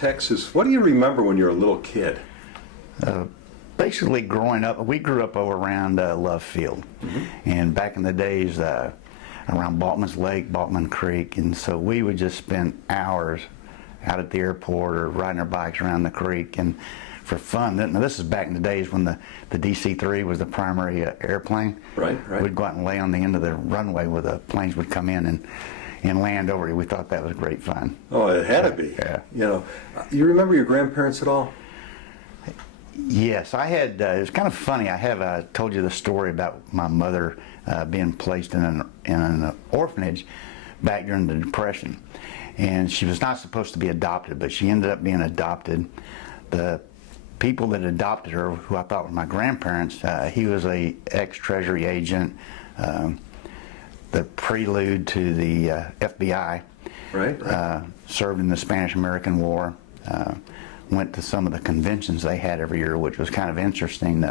Texas. What do you remember when you were a little kid? Basically, growing up, we grew up over around Love Field. And back in the days, around Baltman's Lake, Baltman Creek, and so we would just spend hours out at the airport or riding our bikes around the creek and for fun. Now, this is back in the days when the DC-3 was the primary airplane. Right. We'd go out and lay on the end of the runway where the planes would come in and land over you. We thought that was great fun. Oh, it had to be. Yeah. You know, you remember your grandparents at all? Yes, I had. It was kind of funny. I told you the story about my mother being placed in an orphanage back during the Depression, and she was not supposed to be adopted, but she ended up being adopted. The people that adopted her, who I thought were my grandparents, he was a ex-Treasury agent, the prelude to the FBI. Right. Served in the Spanish-American War. Went to some of the conventions they had every year, which was kind of interesting.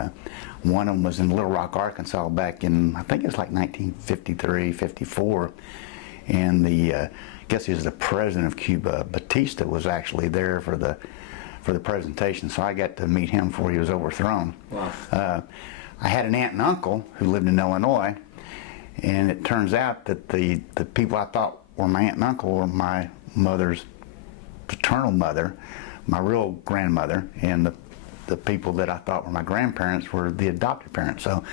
One of them was in Little Rock, Arkansas, back in, I think it was like 1953, 54. And I guess he was the president of Cuba. Batista was actually there for the presentation, so I got to meet him before he was overthrown. Wow. I had an aunt and uncle who lived in Illinois, and it turns out that the people I thought were my aunt and uncle were my mother's paternal mother, my real grandmother, and the people that I thought were my grandparents were the adopted parents. So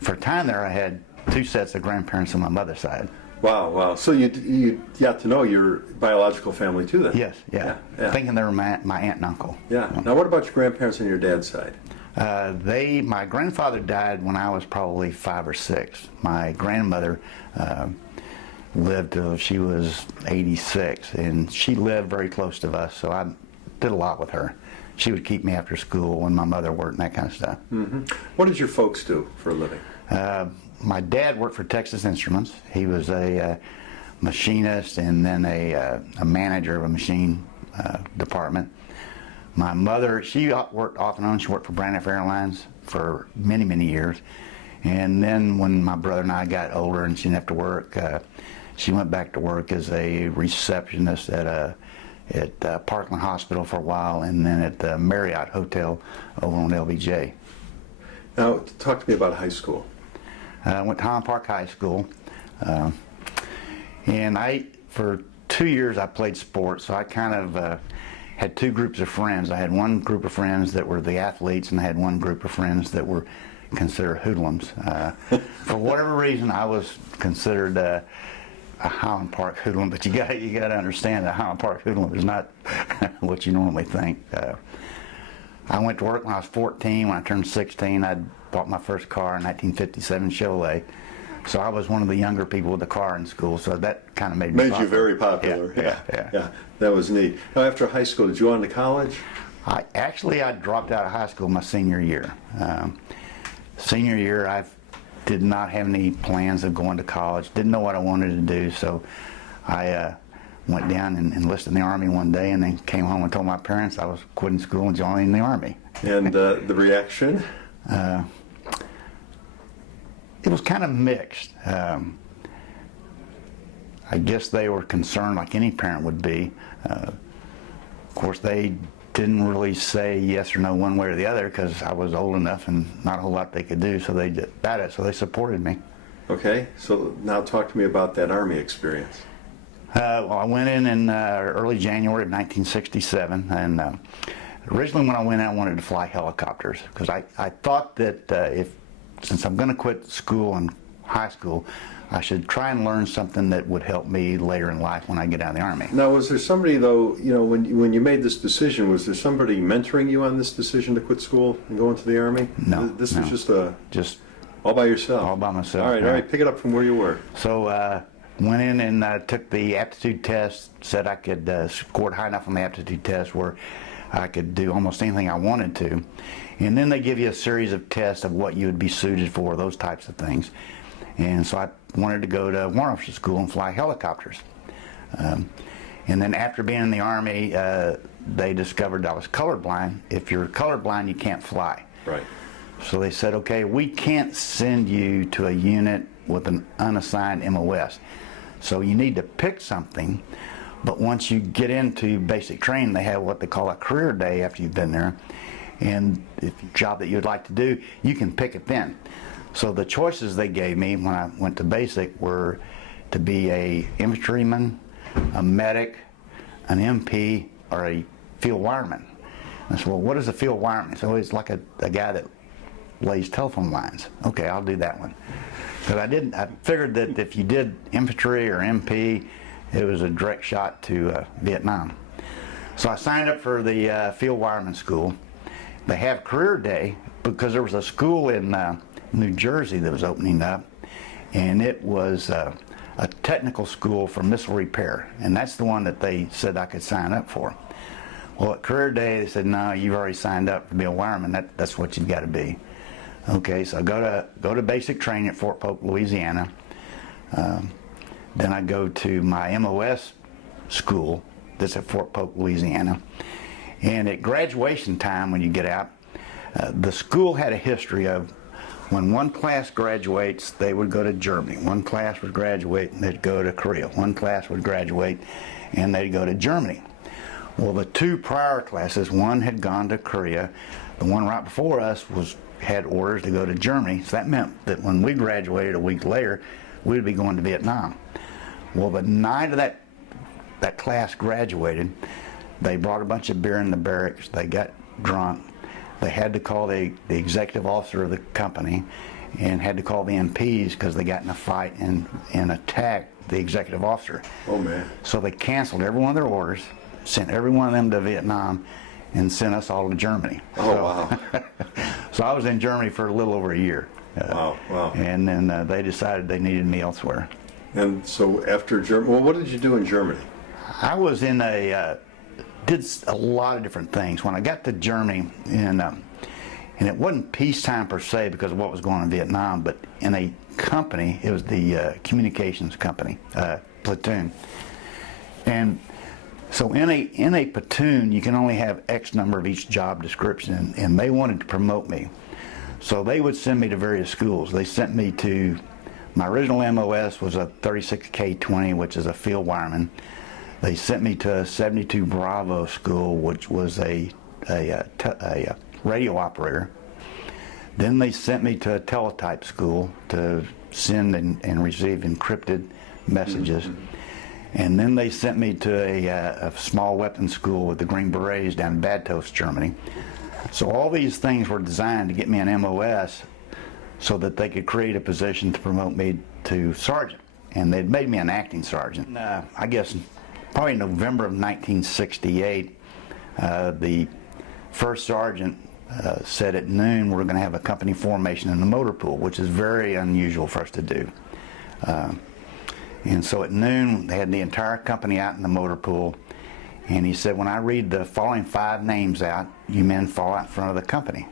for a time there, I had two sets of grandparents on my mother's side. Wow. So you got to know your biological family too then? Yes, yeah. Thinking they were my aunt and uncle. Yeah. Now what about your grandparents on your dad's side? My grandfather died when I was probably 5 or 6. My grandmother lived till she was 86, and she lived very close to us, so I did a lot with her. She would keep me after school when my mother worked and that kind of stuff. Mm-hmm. What did your folks do for a living? My dad worked for Texas Instruments. He was a machinist and then a manager of a machine department. My mother, she worked off and on. She worked for Braniff Airlines for many, many years. And then when my brother and I got older and she didn't have to work, she went back to work as a receptionist at Parkland Hospital for a while, and then at the Marriott Hotel over on LBJ. Now, talk to me about high school. I went to Highland Park High School, and for 2 years I played sports, so I kind of had two groups of friends. I had one group of friends that were the athletes, and I had one group of friends that were considered hoodlums. For whatever reason, I was considered a Highland Park hoodlum, but you got to understand that Highland Park hoodlum is not what you normally think. I went to work when I was 14. When I turned 16, I bought my first car in 1957 Chevrolet. So I was one of the younger people with a car in school, so that kind of made me popular. You very popular. Yeah. That was neat. Now, after high school, did you go on to college? I dropped out of high school my senior year. Senior year, I did not have any plans of going to college, didn't know what I wanted to do, so I went down and enlisted in the Army one day, and then came home and told my parents I was quitting school and joining the Army. And the reaction? It was kind of mixed. I guess they were concerned like any parent would be. Of course, they didn't really say yes or no one way or the other because I was old enough and not a whole lot they could do, so they did about it, so they supported me. Okay, so now talk to me about that Army experience. Well, I went in early January of 1967, and originally when I went in, I wanted to fly helicopters because I thought that since I'm going to quit school and high school, I should try and learn something that would help me later in life when I get out of the Army. Now, was there somebody, though, when you made this decision, was there somebody mentoring you on this decision to quit school and go into the Army? No. This no. was just all by yourself? All by myself. All right, pick it up from where you were. So went in and took the aptitude test, said I could scored high enough on the aptitude test where I could do almost anything I wanted to. And then they give you a series of tests of what you would be suited for, those types of things. And so I wanted to go to Warrant Officer School and fly helicopters. And then after being in the Army, they discovered I was colorblind. If you're colorblind, you can't fly. Right. So they said, okay, we can't send you to a unit with an unassigned MOS. So you need to pick something But once you get into basic training, they have what they call a career day after you've been there. And if the job that you'd like to do, you can pick it then. So the choices they gave me when I went to basic were to be a infantryman, a medic, an MP, or a field wireman. I said, well, what is a field wireman? So it's like a guy that lays telephone lines. Okay, I'll do that one. But I figured that if you did infantry or MP, it was a direct shot to Vietnam. So I signed up for the field wireman school. They have career day because there was a school in New Jersey that was opening up, and it was a technical school for missile repair, and that's the one that they said I could sign up for. Well, at career day, they said, no, you've already signed up to be a wireman. That's what you've got to be. Okay, so I go to basic training at Fort Polk, Louisiana. Then I go to my MOS school that's at Fort Polk, Louisiana. And at graduation time, when you get out, the school had a history of when one class graduates, they would go to Germany. One class would graduate and they'd go to Korea. One class would graduate and they'd go to Germany. Well, the two prior classes, one had gone to Korea. The one right before us had orders to go to Germany. So that meant that when we graduated a week later, we'd be going to Vietnam. Well, the night of that class graduated, they brought a bunch of beer in the barracks. They got drunk. They had to call the executive officer of the company and had to call the MPs because they got in a fight and attacked the executive officer. Oh, man. So they canceled every one of their orders, sent every one of them to Vietnam, and sent us all to Germany. Oh, wow. So I was in Germany for a little over a year. Wow. And then they decided they needed me elsewhere. And so after Germany, well, what did you do in Germany? I was in did a lot of different things. When I got to Germany, and it wasn't peacetime per se because of what was going on in Vietnam, but in a company, it was the communications company, platoon. And so in a platoon, you can only have X number of each job description, and they wanted to promote me. So they would send me to various schools. They sent me to, my original MOS was a 36K20, which is a field wireman. They sent me to a 72 Bravo school, which was a radio operator. Then they sent me to a teletype school to send and receive encrypted messages. Mm-hmm. And then they sent me to a small weapons school with the Green Berets down in Bad Toast, Germany. So all these things were designed to get me an MOS so that they could create a position to promote me to sergeant. And they'd made me an acting sergeant. I guess probably November of 1968, the first sergeant said at noon we're going to have a company formation in the motor pool, which is very unusual for us to do. And so at noon, they had the entire company out in the motor pool, and he said, when I read the following 5 names out, you men fall out in front of the company.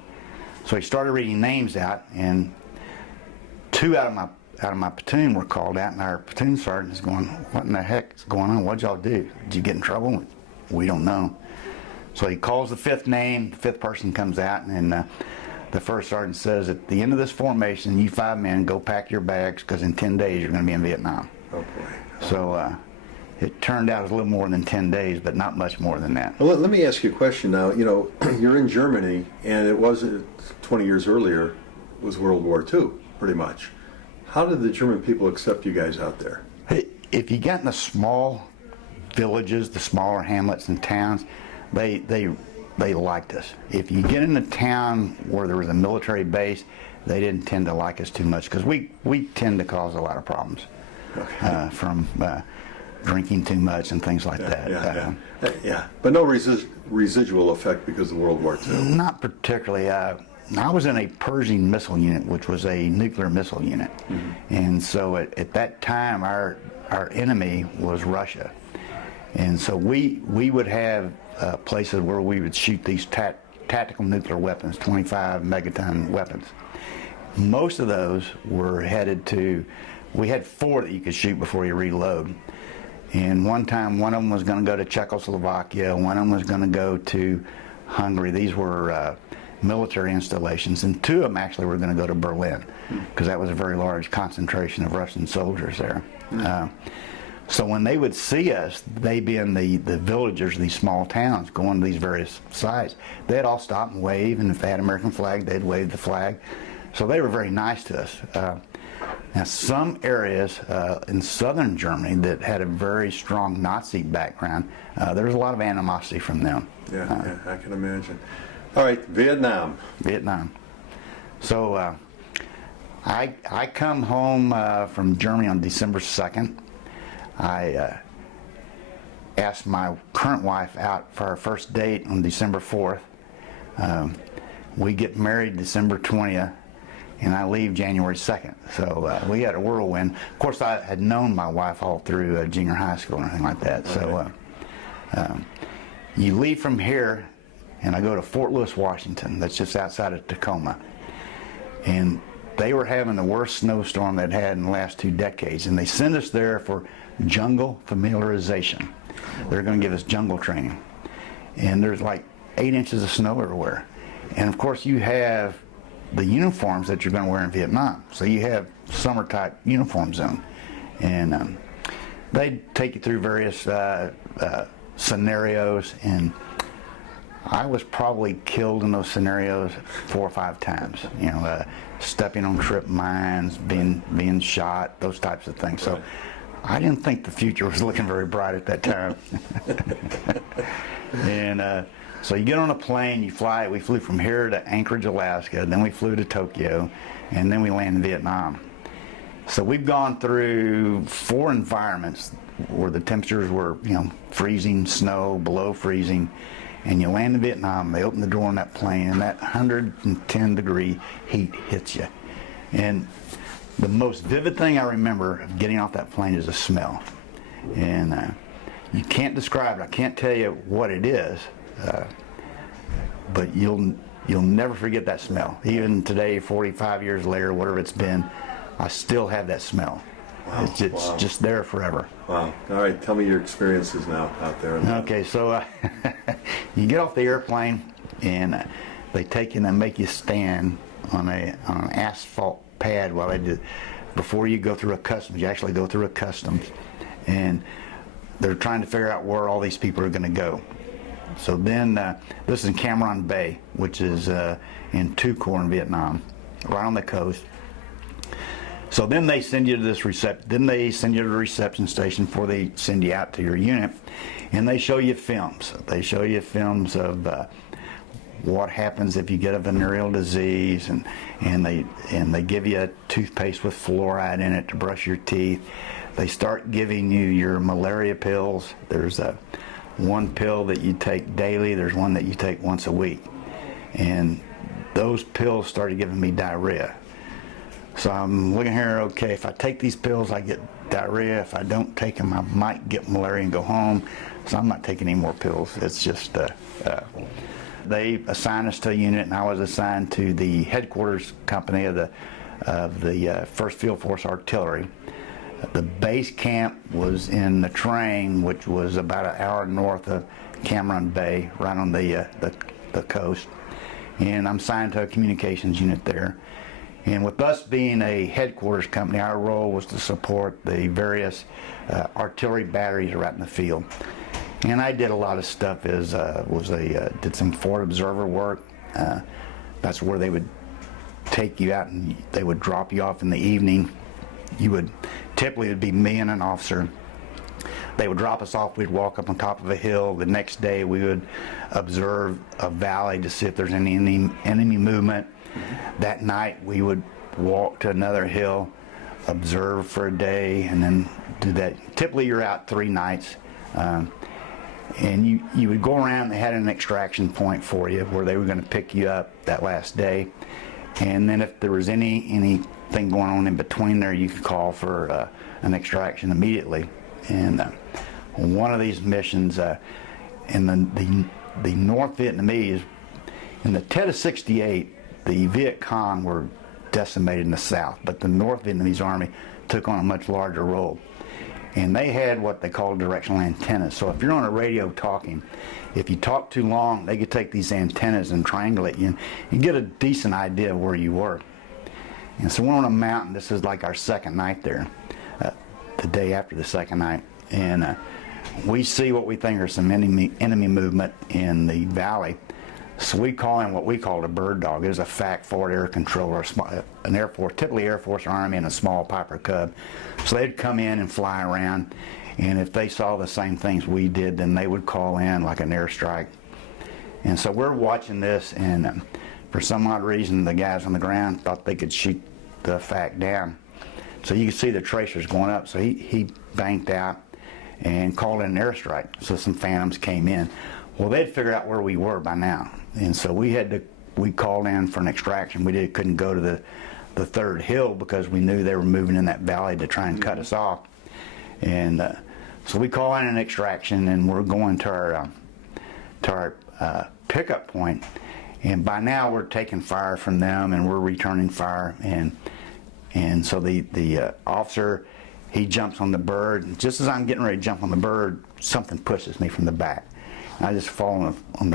So he started reading names out, and 2 out of my platoon were called out, and our platoon sergeant is going, what in the heck is going on? What'd y'all do? Did you get in trouble? We don't know. So he calls the 5th name, the 5th person comes out, and the first sergeant says, at the end of this formation, you 5 men go pack your bags because in 10 days you're going to be in Vietnam. Oh, boy. So it turned out it was a little more than 10 days, but not much more than that. Well, let me ask you a question now. You know, you're in Germany, and it was 20 years earlier was World War II, pretty much. How did the German people accept you guys out there? If you got in the small villages, the smaller hamlets and towns, they liked us. If you get in a town where there was a military base, they didn't tend to like us too much because we tend to cause a lot of problems. Okay. From drinking too much and things like that. Yeah. But no residual effect because of World War II? Not particularly. I was in a Pershing missile unit, which was a nuclear missile unit. Mm-hmm. And so at that time, our enemy was Russia. And so we would have places where we would shoot these tactical nuclear weapons, 25 megaton weapons. Most of those were headed to, we had 4 that you could shoot before you reload. And one time, one of them was going to go to Czechoslovakia, one of them was going to go to Hungary. These were military installations, and 2 of them actually were going to go to Berlin, because that was a very large concentration of Russian soldiers there. So when they would see us, they being the villagers of these small towns going to these various sites, they'd all stop and wave, and if they had American flag, they'd wave the flag. So they were very nice to us. Now some areas in southern Germany that had a very strong Nazi background, there was a lot of animosity from them. Yeah, I can imagine. All right, Vietnam. So I come home from Germany on December 2nd. I asked my current wife out for our first date on December 4th. We get married December 20th, and I leave January 2nd. So we had a whirlwind. Of course, I had known my wife all through junior high school and everything like that. So you leave from here, and I go to Fort Lewis, Washington. That's just outside of Tacoma. And they were having the worst snowstorm they'd had in the last 2 decades, and they sent us there for jungle familiarization. They're going to give us jungle training. And there's like 8 inches of snow everywhere. And of course you have the uniforms that you're going to wear in Vietnam. So you have summer type uniforms on. And they take you through various scenarios, and I was probably killed in those scenarios 4 or 5 times. You know, stepping on trip mines, being shot, those types of things. So I didn't think the future was looking very bright at that time. And so you get on a plane, you fly. We flew from here to Anchorage, Alaska, then we flew to Tokyo, and then we land in Vietnam. So we've gone through 4 environments where the temperatures were, you know, freezing, snow, below freezing. And you land in Vietnam, they open the door on that plane, and that 110-degree heat hits you. And the most vivid thing I remember of getting off that plane is the smell. And you can't describe it. I can't tell you what it is, but you'll never forget that smell. Even today, 45 years later, whatever it's been, I still have that smell. Wow. It's just there forever. Wow. All right, tell me your experiences now out there. Okay, so you get off the airplane, and they take you and make you stand on an asphalt pad while they do. Before you go through a customs, you actually go through a customs, and they're trying to figure out where all these people are going to go. So then, this is in Cam Ranh Bay, which is in Tu Quoc in Vietnam, right on the coast. So then they send you to this reception station before they send you out to your unit, and they show you films. They show you films of what happens if you get a venereal disease, and they give you a toothpaste with fluoride in it to brush your teeth. They start giving you your malaria pills. There's one pill that you take daily. There's one that you take once a week, and those pills started giving me diarrhea. So I'm looking here, okay, if I take these pills, I get diarrhea. If I don't take them, I might get malaria and go home. So I'm not taking any more pills. It's just, they assigned us to a unit, and I was assigned to the headquarters company of the 1st Field Force Artillery. The base camp was in the Train, which was about an hour north of Cam Ranh Bay, right on the coast. And I'm assigned to a communications unit there. And with us being a headquarters company, our role was to support the various artillery batteries right in the field. And I did a lot of stuff did some forward observer work. That's where they would take you out and they would drop you off in the evening. Typically it'd be me and an officer. They would drop us off, we'd walk up on top of a hill. The next day we would observe a valley to see if there's any enemy movement. That night we would walk to another hill, observe for a day, and then do that. Typically you're out 3 nights, and you would go around. They had an extraction point for you where they were going to pick you up that last day, and then if there was anything going on in between there, you could call for an extraction immediately. And one of these missions in the North Vietnamese, in the Tet of '68, the Viet Cong were decimated in the south, but the North Vietnamese army took on a much larger role. And they had what they called directional antennas. So if you're on a radio talking, if you talk too long, they could take these antennas and triangulate you and get a decent idea of where you were. And so we're on a mountain. This is like our second night there, the day after the second night. and we see what we think are some enemy movement in the valley. So we call in what we call a bird dog. It is a FAC forward air controller, an Air Force, typically Air Force or Army, and a small Piper Cub. So they'd come in and fly around, and if they saw the same things we did, then they would call in like an airstrike. And so we're watching this, and for some odd reason, the guys on the ground thought they could shoot the FAC down. So you can see the tracers going up. So he banked out and called in an airstrike. So some Phantoms came in. Well, they'd figured out where we were by now, and so we called in for an extraction. We couldn't go to the third hill because we knew they were moving in that valley to try and cut us off. And so we call in an extraction, and we're going to our pickup point. And by now we're taking fire from them, and we're returning fire. And so the officer, he jumps on the bird, and just as I'm getting ready to jump on the bird, something pushes me from the back. I just fall on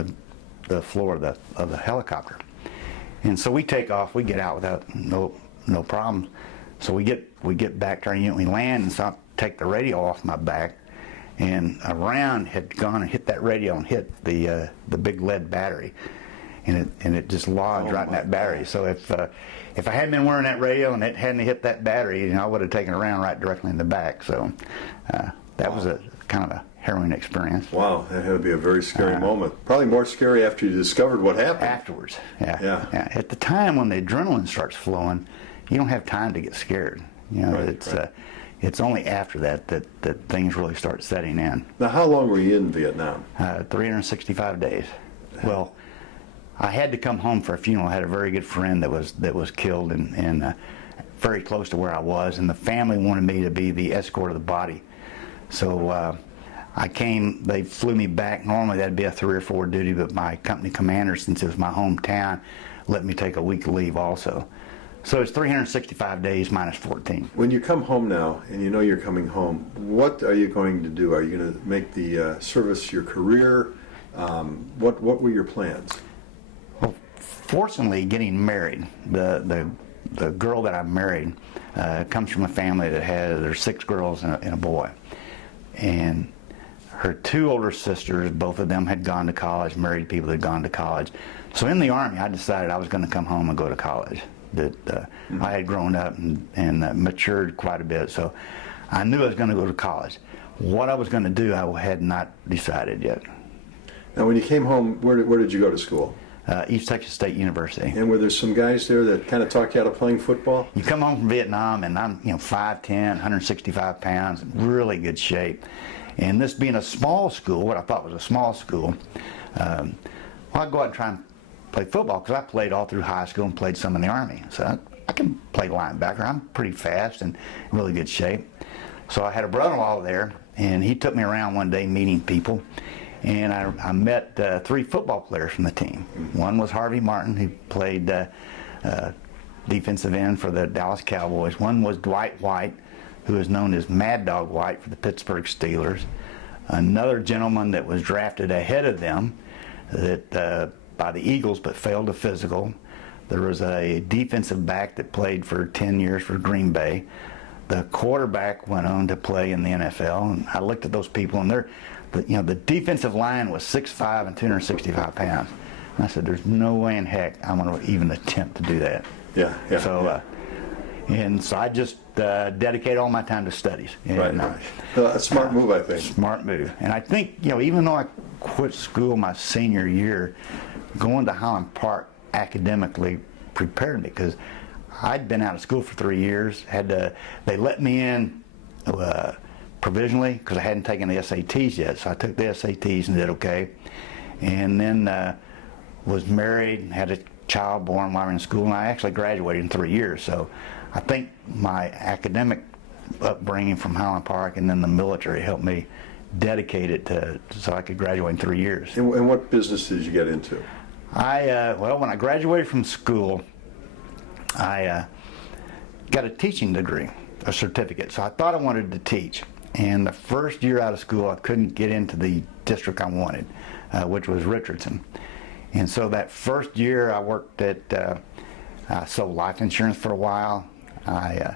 the floor of the helicopter. And so we take off, we get out without no problems. So we get back to our unit, we land, and so I take the radio off my back, and a round had gone and hit that radio and hit the big lead battery. And it just lodged right in that battery. So if I hadn't been wearing that radio and it hadn't hit that battery, I would have taken a round right directly in the back. So that was a kind of a harrowing experience. Wow, that had to be a very scary moment. Probably more scary after you discovered what happened. Afterwards, yeah. At the time when the adrenaline starts flowing, you don't have time to get scared. It's only after that things really start setting in. Now, how long were you in Vietnam? 365 days. Well, I had to come home for a funeral. I had a very good friend that was killed and very close to where I was, and the family wanted me to be the escort of the body. So I came, they flew me back. Normally that'd be a 3 or 4 duty, but my company commander, since it was my hometown, let me take a week leave also. So it's 365 days minus 14. When you come home now, and you know you're coming home, what are you going to do? Are you going to make the service your career? What were your plans? Well, fortunately, getting married, the girl that I married comes from a family that there's 6 girls and a boy. And her 2 older sisters, both of them had gone to college, married people that had gone to college. So in the Army, I decided I was going to come home and go to college. I had grown up and matured quite a bit, so I knew I was going to go to college. What I was going to do, I had not decided yet. Now, when you came home, where did you go to school? East Texas State University. And were there some guys there that kind of talked you out of playing football? You come home from Vietnam, and I'm 5'10", 165 pounds, really good shape. And this being a small school, what I thought was a small school, I'd go out and try and play football because I played all through high school and played some in the Army. So I can play linebacker. I'm pretty fast and in really good shape. So I had a brother-in-law there, and he took me around one day meeting people. And I met 3 football players from the team. One was Harvey Martin, who played defensive end for the Dallas Cowboys. One was Dwight White, who is known as Mad Dog White for the Pittsburgh Steelers. Another gentleman that was drafted ahead of them by the Eagles but failed a physical. There was a defensive back that played for 10 years for Green Bay. The quarterback went on to play in the NFL. And I looked at those people, and the defensive line was 6'5" and 265 pounds. And I said, there's no way in heck I'm going to even attempt to do that. Yeah. So I just dedicated all my time to studies. And, right. A smart move, I think. Smart move. And I think, even though I quit school my senior year, going to Highland Park academically prepared me, because I'd been out of school for 3 years. They let me in provisionally because I hadn't taken the SATs yet. So I took the SATs and did okay. And then was married, had a child born while I was in school, and I actually graduated in 3 years. So I think my academic upbringing from Highland Park and then the military helped me dedicate it so I could graduate in 3 years. And what business did you get into? When I graduated from school, I got a teaching degree, a certificate. So I thought I wanted to teach. And the first year out of school, I couldn't get into the district I wanted, which was Richardson. And so that first year, I worked I sold life insurance for a while. I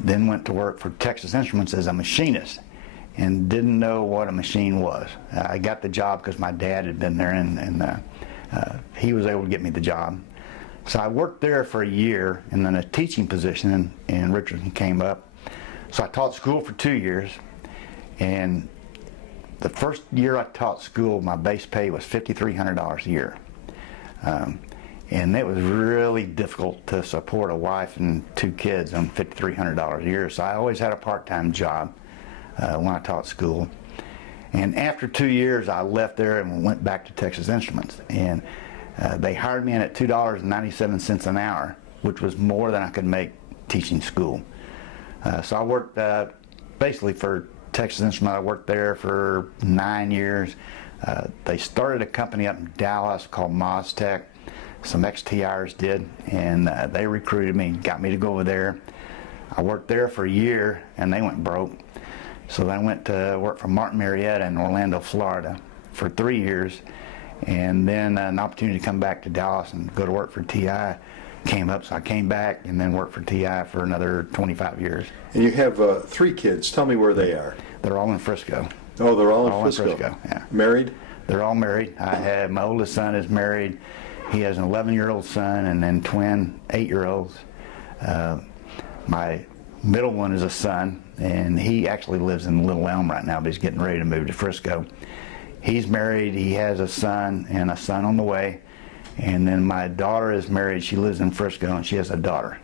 then went to work for Texas Instruments as a machinist. and didn't know what a machine was. I got the job because my dad had been there, and he was able to get me the job. So I worked there for a year, and then a teaching position in Richardson came up. So I taught school for 2 years, and the first year I taught school, my base pay was $5,300 a year. And it was really difficult to support a wife and 2 kids on $5,300 a year. So I always had a part-time job when I taught school. And after 2 years, I left there and went back to Texas Instruments. And they hired me in at $2.97 an hour, which was more than I could make teaching school. So I worked basically for Texas Instruments. I worked there for 9 years. They started a company up in Dallas called MozTech. Some ex-TIers did, and they recruited me, got me to go over there. I worked there for a year, and they went broke. So then I went to work for Martin Marietta in Orlando, Florida for 3 years, and then an opportunity to come back to Dallas and go to work for TI came up, so I came back and then worked for TI for another 25 years. And you have 3 kids. Tell me where they are. They're all in Frisco. Oh, they're all in Frisco. Yeah. Married? They're all married. I have, my oldest son is married. He has an 11-year-old son and then twin 8-year-olds. My middle one is a son, and he actually lives in Little Elm right now, but he's getting ready to move to Frisco. He's married. He has a son and a son on the way. And then my daughter is married. She lives in Frisco, and she has a daughter.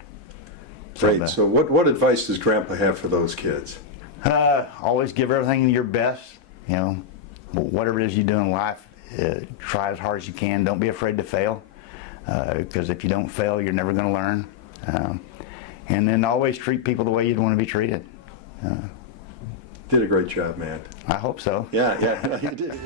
Great. So what advice does Grandpa have for those kids? Always give everything your best. You know, whatever it is you do in life, try as hard as you can. Don't be afraid to fail, because if you don't fail, you're never going to learn. And then always treat people the way you'd want to be treated. Did a great job, man. I hope so. Yeah, you did.